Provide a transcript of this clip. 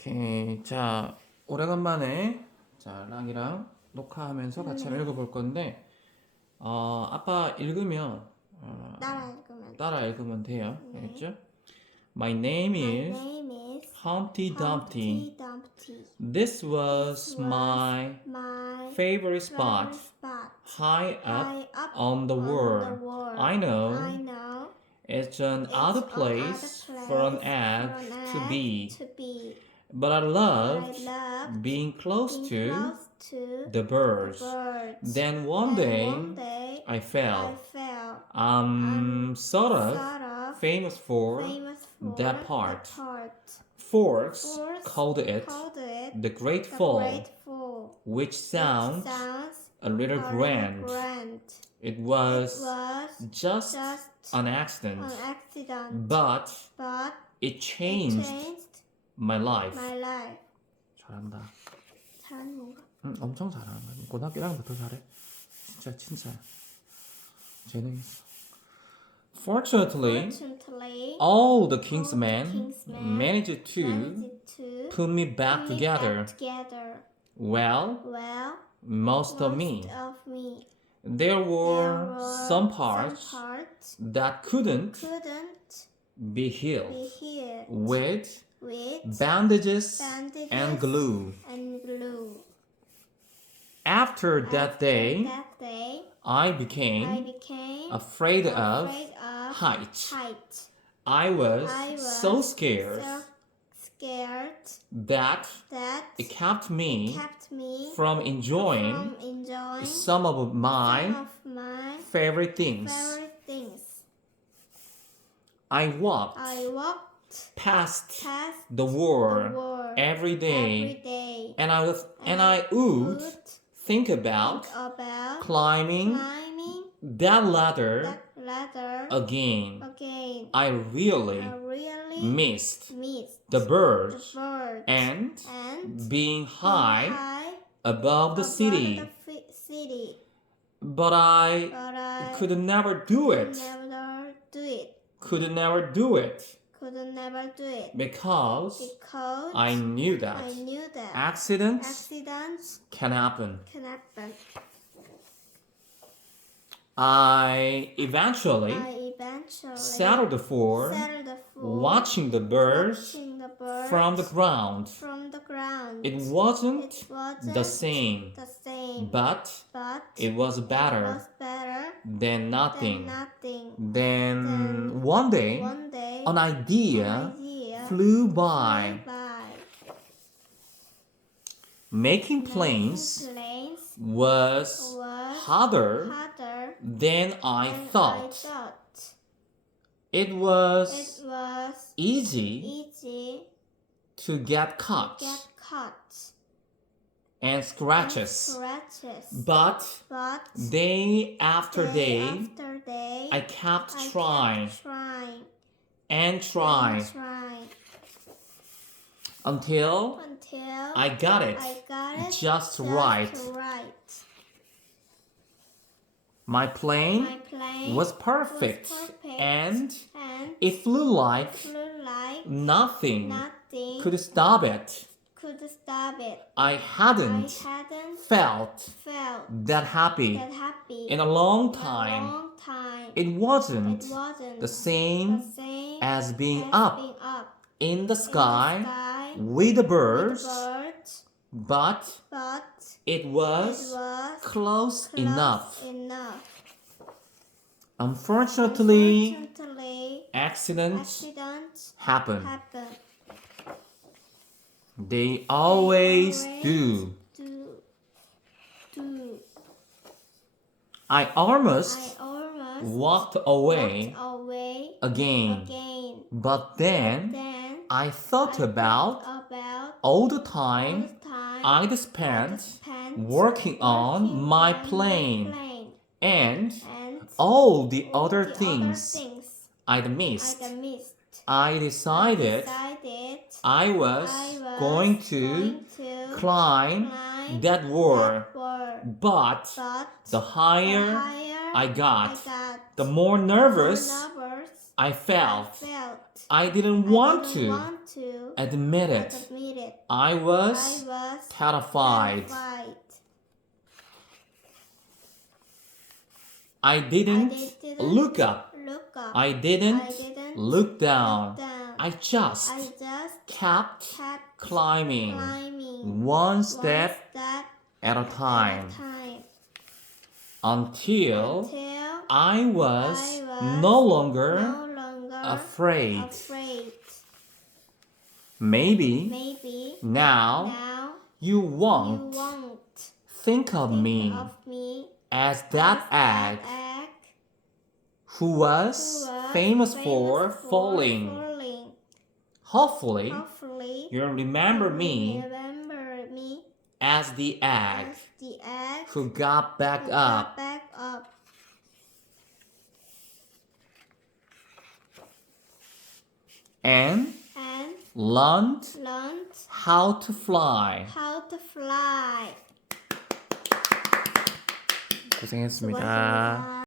오케이. 자, 오래간만에 자, 랑이랑 녹화하면서 같이 한번 읽어볼 건데 아빠 읽으면 따라 읽으면 돼요. 알겠죠? My name is Humpty Dumpty. This was my favorite spot, high up on the world. I know it's an odd place for an egg to be, but I loved being close to the birds. Then one day I fell. I'm sort of famous for that part. Forbes called it the Great Fall, which sounds a little grand. It was just an accident, but it changed my life. 잘한다. 잘하는 건가? 응, 엄청 잘하는 거야. 고등학교 1학년부터 더 잘해. 진짜 재능 있어. Fortunately, all the king's men managed to put me back together. Well, most of me. There were some parts that couldn't be healed with bandages and glue. After that day, I became afraid of heights. I was so scared that it kept me from enjoying some of my favorite things. I walked past the wall every day, and I would think about climbing that ladder again. I really missed the birds and being high above the city. But I could never do it. Could never do it. Because I knew that accidents can happen. I eventually settled for watching the birds from the ground. It wasn't the same, but it was better than nothing. Then one day, an idea flew by. Making planes was harder than I thought. It was easy to get cuts and scratches, but day after day I kept trying and trying until I got it just right. My plane was perfect and it flew like nothing could stop it. I hadn't felt that happy in a long time. It wasn't the same as being up in the sky with the birds, but it was close enough. Unfortunately, accidents happen. They always do. I almost walked away again, but then I thought about all the time I'd spent working on my plane and all the other things I'd missed. I decided I was going to climb that wall, but the higher I got, the more nervous I felt. felt. I didn't want to admit it. admit it. I was terrified. I didn't look up. I didn't look down. I just kept climbing one step at a time until I was no longer afraid. Maybe now you won't think of me as that egg who was famous for falling. Hopefully, you'll remember me as the egg who got back up. And learned how to fly. 고생했습니다.